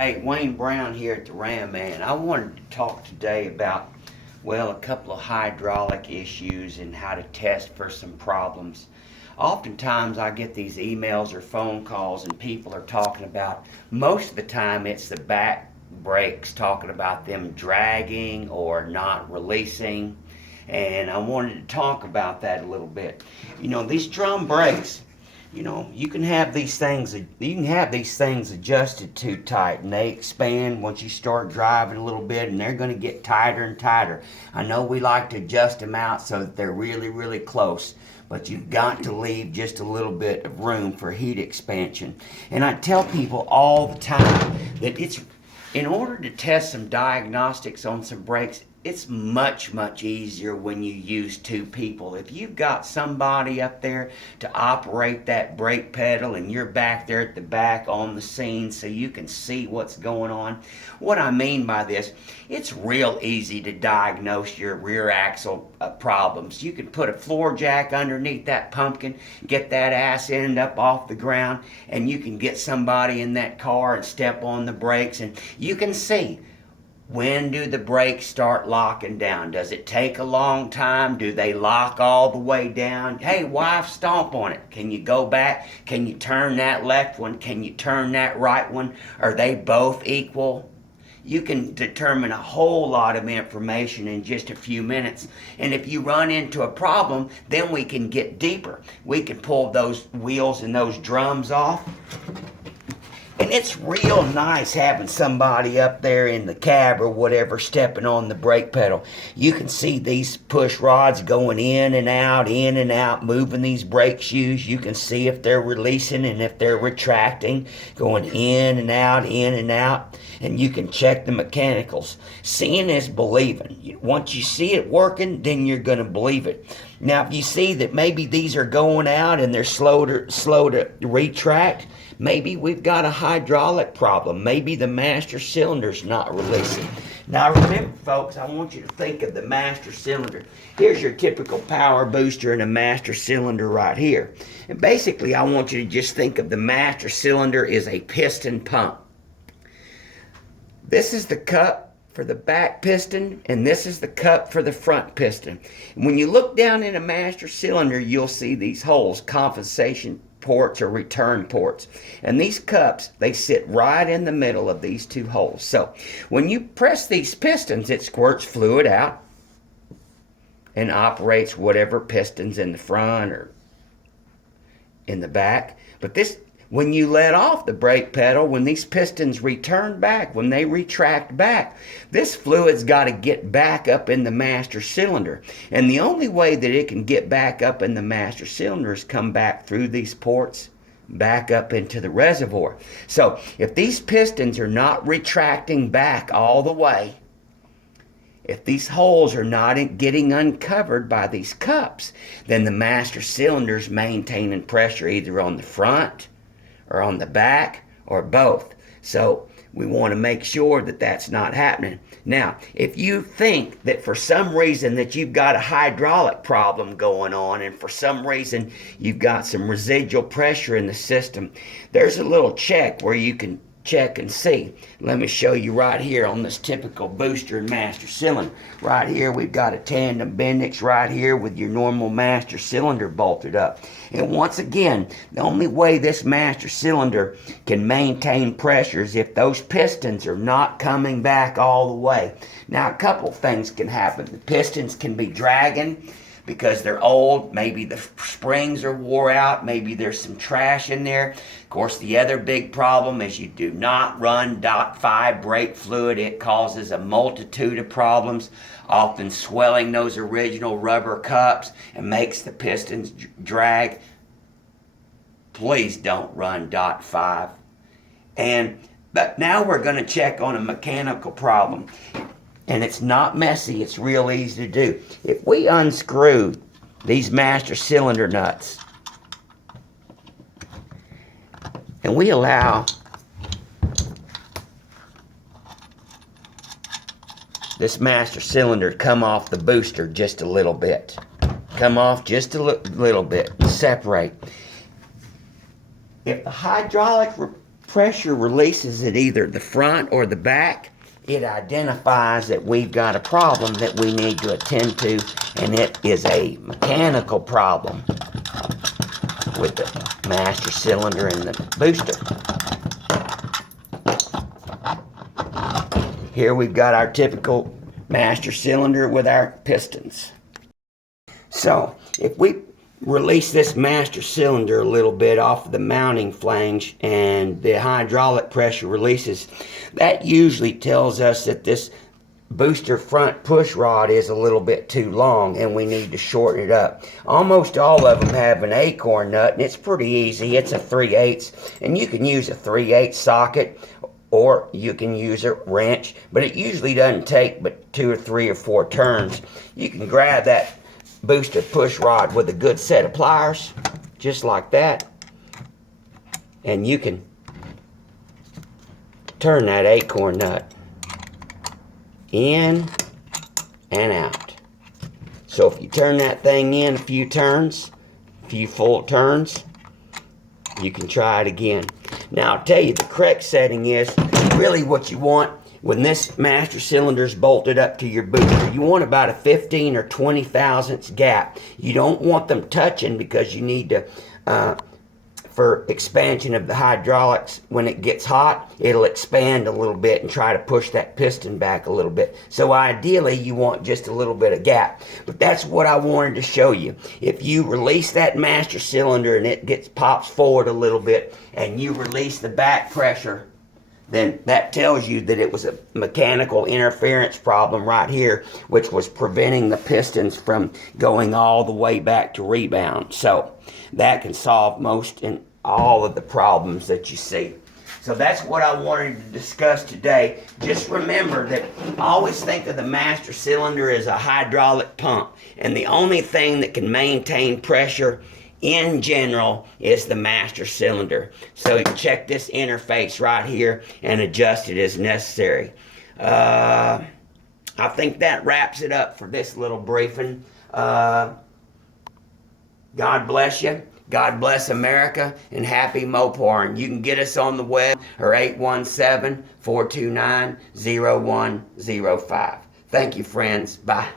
Hey, Wayne Brown here at the Ram Man. I wanted to talk today about, well, a couple of hydraulic issues and how to test for some problems. Oftentimes I get these emails or phone calls and people are talking about, most of the time it's the back brakes, talking about them dragging or not releasing. And I wanted to talk about that a little bit. You know, these drum brakes, you can have these things adjusted too tight, and they expand once you start driving a little bit, and they're going to get tighter and tighter. I know we like to adjust them out so that they're really close, but you've got to leave just a little bit of room for heat expansion. And I tell people all the time that in order to test some diagnostics on some brakes, it's much easier when you use two people. If you've got somebody up there to operate that brake pedal and you're back there at the back on the scene so you can see what's going on. What I mean by this, it's real easy to diagnose your rear axle problems. You can put a floor jack underneath that pumpkin, get that ass end up off the ground, and you can get somebody in that car and step on the brakes, and you can see, when do the brakes start locking down? Does it take a long time? Do they lock all the way down? Hey, wife, stomp on it. Can you go back? Can you turn that left one? Can you turn that right one? Are they both equal? You can determine a whole lot of information in just a few minutes. And if you run into a problem, then we can get deeper. We can pull those wheels and those drums off. And it's real nice having somebody up there in the cab or whatever stepping on the brake pedal. You can see these push rods going in and out, moving these brake shoes. You can see if they're releasing and if they're retracting, going in and out. And you can check the mechanicals. Seeing is believing. Once you see it working, then you're going to believe it. Now, if you see that maybe these are going out and they're slow to retract, maybe we've got a hydraulic problem. Maybe the master cylinder's not releasing. Now remember, folks, I want you to think of the master cylinder. Here's your typical power booster and a master cylinder right here. And basically, I want you to just think of the master cylinder as a piston pump. This is the cup for the back piston, and this is the cup for the front piston. And when you look down in a master cylinder, you'll see these holes, compensation ports or return ports. And these cups, they sit right in the middle of these two holes. So when you press these pistons, it squirts fluid out and operates whatever pistons in the front or in the back. But when you let off the brake pedal, when these pistons return back, when they retract back, this fluid's got to get back up in the master cylinder. And the only way that it can get back up in the master cylinder is come back through these ports, back up into the reservoir. So if these pistons are not retracting back all the way, if these holes are not getting uncovered by these cups, then the master cylinder's maintaining pressure either on the front or on the back, or both. So we want to make sure that that's not happening. Now, if you think that for some reason that you've got a hydraulic problem going on, and for some reason you've got some residual pressure in the system, there's a little check where you can check and see. Let me show you right here on this typical booster and master cylinder. Right here we've got a tandem Bendix right here with your normal master cylinder bolted up. And once again, the only way this master cylinder can maintain pressure is if those pistons are not coming back all the way. Now, a couple things can happen. The pistons can be dragging because they're old, maybe the springs are wore out, maybe there's some trash in there. Of course, the other big problem is you do not run .5 brake fluid. It causes a multitude of problems, often swelling those original rubber cups and makes the pistons drag. Please don't run .5. But now we're going to check on a mechanical problem. And it's not messy, it's real easy to do. If we unscrew these master cylinder nuts and we allow this master cylinder to come off the booster just a little bit. Come off just a little bit, separate. If the hydraulic pressure releases at either the front or the back, it identifies that we've got a problem that we need to attend to, and it is a mechanical problem with the master cylinder and the booster. Here we've got our typical master cylinder with our pistons. So if we release this master cylinder a little bit off of the mounting flange and the hydraulic pressure releases, that usually tells us that this booster front push rod is a little bit too long and we need to shorten it up. Almost all of them have an acorn nut, and it's pretty easy. It's a 3/8, and you can use a 3/8 socket or you can use a wrench, but it usually doesn't take but 2 or 3 or 4 turns. You can grab that booster push rod with a good set of pliers, just like that, and you can turn that acorn nut in and out. So if you turn that thing in a few turns, a few full turns, you can try it again. Now I'll tell you, the correct setting is really what you want when this master cylinder is bolted up to your booster. You want about a 15 or 20 thousandths gap. You don't want them touching, because you need to, for expansion of the hydraulics, when it gets hot, it'll expand a little bit and try to push that piston back a little bit. So ideally, you want just a little bit of gap. But that's what I wanted to show you. If you release that master cylinder and it pops forward a little bit, and you release the back pressure, then that tells you that it was a mechanical interference problem right here, which was preventing the pistons from going all the way back to rebound. So that can solve most and all of the problems that you see. So that's what I wanted to discuss today. Just remember that always think of the master cylinder as a hydraulic pump, and the only thing that can maintain pressure in general is the master cylinder. So you can check this interface right here and adjust it as necessary. I think that wraps it up for this little briefing. God bless you. God bless America, and happy Mopar. You can get us on the web or 817-429-0105. Thank you, friends. Bye.